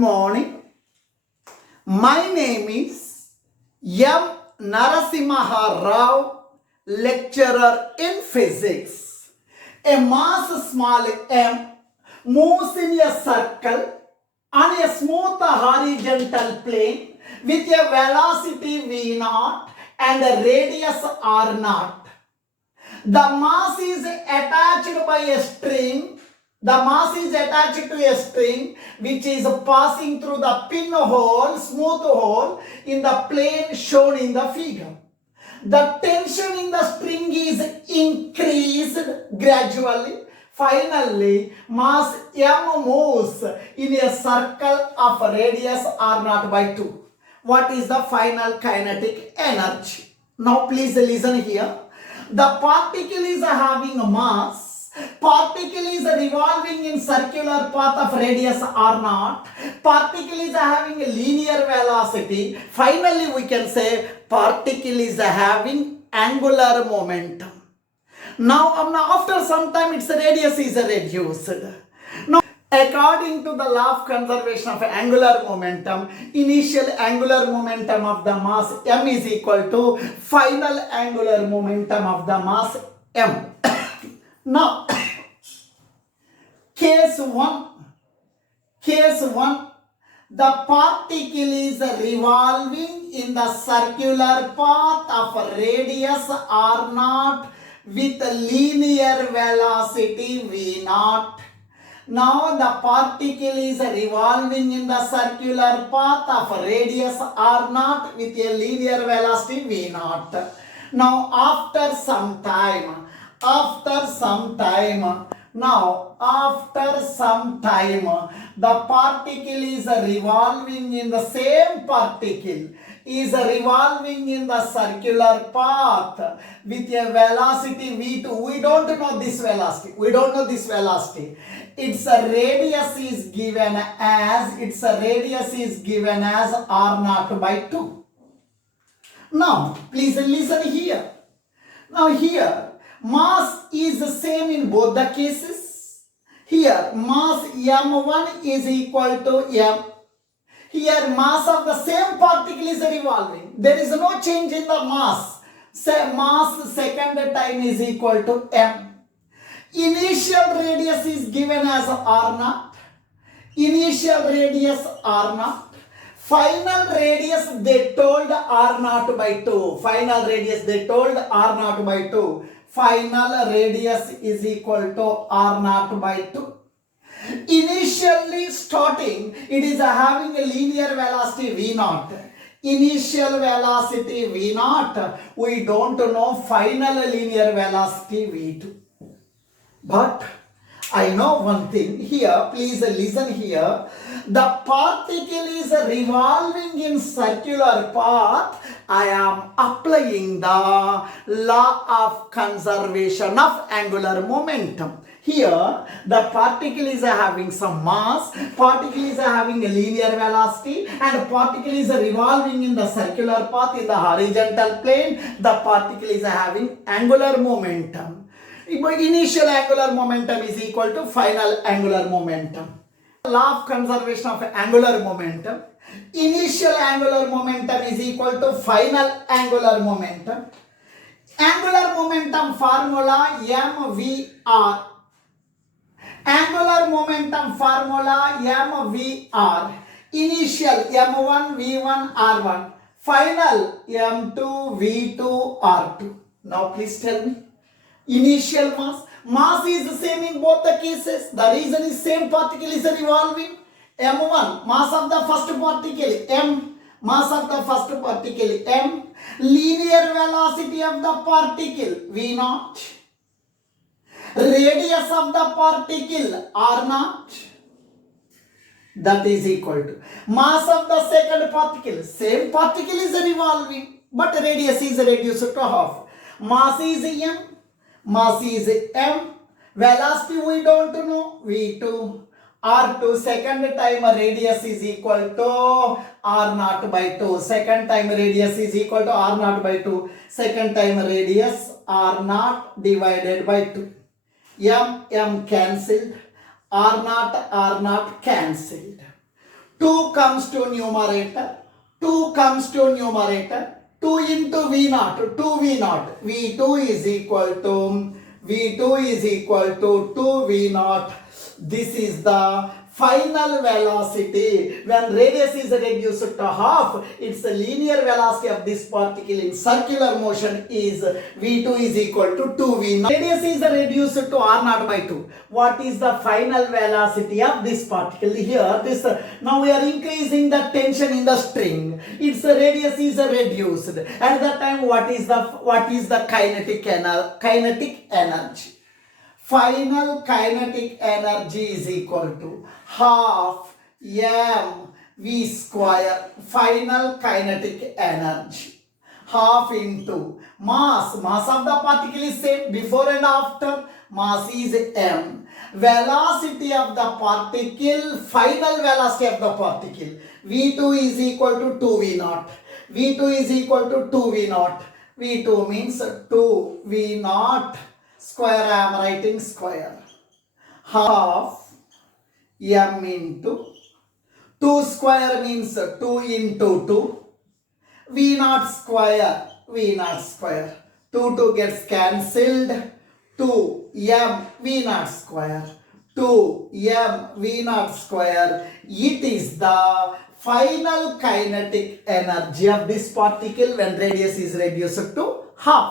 morning. My name is M. NARASIMHARAO, lecturer in physics. A mass small m moves in a circle on a smooth horizontal plane with a velocity v0 and a radius r0. The mass is attached by a string. The mass is attached to a string which is passing through the pinhole, smooth hole in the plane shown in the figure. The tension in the string is increased gradually. Finally, mass m moves in a circle of radius r0 by 2. What is the final kinetic energy? Now please listen here. The particle is having a mass. Particle is revolving in circular path of radius r0. Particle is having a linear velocity. Finally, we can say particle is having angular momentum. Now after some time, its radius is reduced. Now, according to the law of conservation of angular momentum, initial angular momentum of the mass m is equal to final angular momentum of the mass m. Now, case 1, the particle is revolving in the circular path of radius r0 with linear velocity v0. Now the particle is revolving in the circular path of radius r0 with a linear velocity v0. Now after some time, the particle is revolving in the same particle is revolving in the circular path with a velocity v2. We don't know this velocity. Its radius is given as r0 by 2. Now please listen here. Now here mass is the same in both the cases. Here mass m1 is equal to m. Here mass of the same particle is revolving. There is no change in the mass. Say mass second time is equal to m. Initial radius is given as r0. Final radius they told r0 by 2. Final radius is equal to r0 by 2. Initially starting, it is having a linear velocity v0. Initial velocity v0, we don't know final linear velocity v2. But I know one thing here, please listen here. The particle is revolving in circular path. I am applying the law of conservation of angular momentum. Here, the particle is having some mass, particle is having a linear velocity, and particle is revolving in the circular path in the horizontal plane. The particle is having angular momentum. Initial angular momentum is equal to final angular momentum. Law of conservation of angular momentum. Initial angular momentum is equal to final angular momentum. Angular momentum formula mvr. Angular momentum formula mvr. Initial m1 v1 r1. Final m2 v2 r2. Now please tell me. Initial mass is the same in both the cases. The reason is same particle is revolving. m1, mass of the first particle m. Linear velocity of the particle v0. Radius of the particle r0. That is equal to mass of the second particle. Same particle is revolving, but radius is reduced to half. Mass is m. Velocity we don't know, v2. r2, second time radius is equal to r0 by 2. Second time radius is equal to r0 by 2. Second time radius r0 divided by 2. M cancelled. R0 cancelled. 2 comes to numerator, 2 comes to numerator, 2 into V naught, 2 V naught, V2 is equal to, V2 is equal to 2 V naught. This is the final velocity. When radius is reduced to half, its linear velocity of this particle in circular motion is V2 is equal to 2V naught. Radius is reduced to R naught by 2. What is the final velocity of this particle here? Now we are increasing the tension in the string. Its radius is reduced. At that time, what is the kinetic energy? Final kinetic energy is equal to half mv square. Final kinetic energy. Half into mass. Mass of the particle is same before and after. Mass is m. Velocity of the particle. Final velocity of the particle. V2 is equal to 2V naught. V2 is equal to 2V naught. V2 means 2V naught. Square, I am writing square. Half m into 2 square means 2 into 2. V naught square, V naught square. 2 gets cancelled. 2 m V naught square. 2 m V naught square. It is the final kinetic energy of this particle when radius is reduced to half.